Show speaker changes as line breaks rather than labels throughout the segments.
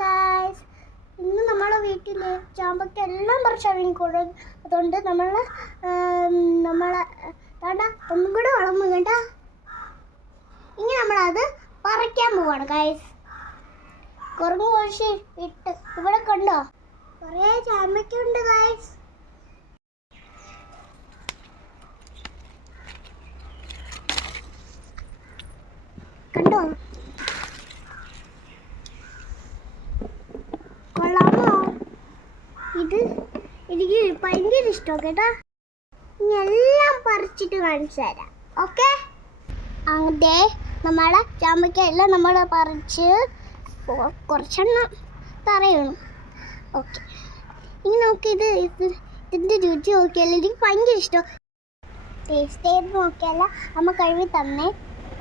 Guys ഇന്ന് നമ്മളെ വീട്ടിൽ ചാമ്പക്ക എല്ലാം പറിച്ചറിയും കൊടു അതുകൊണ്ട് നമ്മൾ നമ്മളെ വേണ്ട ഒന്നും കൂടെ വളർന്നു വേണ്ട ഇനി നമ്മളത് പറിക്കാൻ പോവാണ് ഗായ്സ് കുറഞ്ഞ കുറച്ച് ഇട്ട്. ഇവിടെ കണ്ടോ? കുറേ ചാമ്പക്കുണ്ട് ഗായ്സ് കണ്ടോ? ഇത് എനിക്ക് ഭയങ്കര ഇഷ്ടം കേട്ടോ. ഇനി എല്ലാം പറിച്ചിട്ട് കാണിച്ചു തരാം ഓക്കെ? അങ്ങനത്തെ നമ്മളെ ചാമ്പയ്ക്കെല്ലാം നമ്മൾ പറിച്ച് കുറച്ചെണ്ണം തറയണം ഓക്കെ. ഇനി നമുക്കിത് ഇത് ഇതിന്റെ രുചി നോക്കിയാലും എനിക്ക് ഭയങ്കര ഇഷ്ടം. ടേസ്റ്റ് ചെയ്ത് നോക്കിയാല അമ്മ കഴുകി തന്നേ.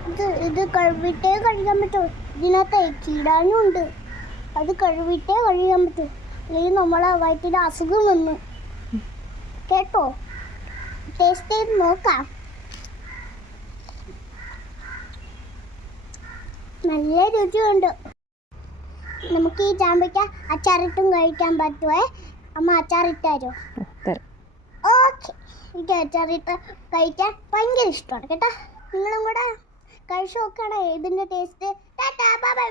ഇത് ഇത് കഴുകിട്ടേ കഴിക്കാൻ പറ്റൂ. ഇതിനകത്ത് കീടാനും ഉണ്ട് അത് കഴുകിട്ടേ കഴുകാൻ പറ്റൂ. അല്ലെങ്കിൽ നമ്മളെ വയറ്റിൽ അസുഖം വന്നു. കേട്ടോ? ടേസ്റ്റ് ചെയ്ത് നോക്കാം. നല്ല രുചിയുണ്ട്. നമുക്ക് ഈ ചാമ്പയ്ക്ക അച്ചാറിട്ടും കഴിക്കാൻ പറ്റുമേ അമ്മ അച്ചാറിട്ട് തരുമോ ഓക്കെ. എനിക്ക് അച്ചാറിട്ട് കഴിക്കാൻ ഭയങ്കര ഇഷ്ടമാണ്. കേട്ടോ? നിങ്ങളും കൂടെ കഴിച്ചു നോക്കണേ ഇതിന്റെ ടേസ്റ്റ് ടാറ്റാ ബൈ ബൈ.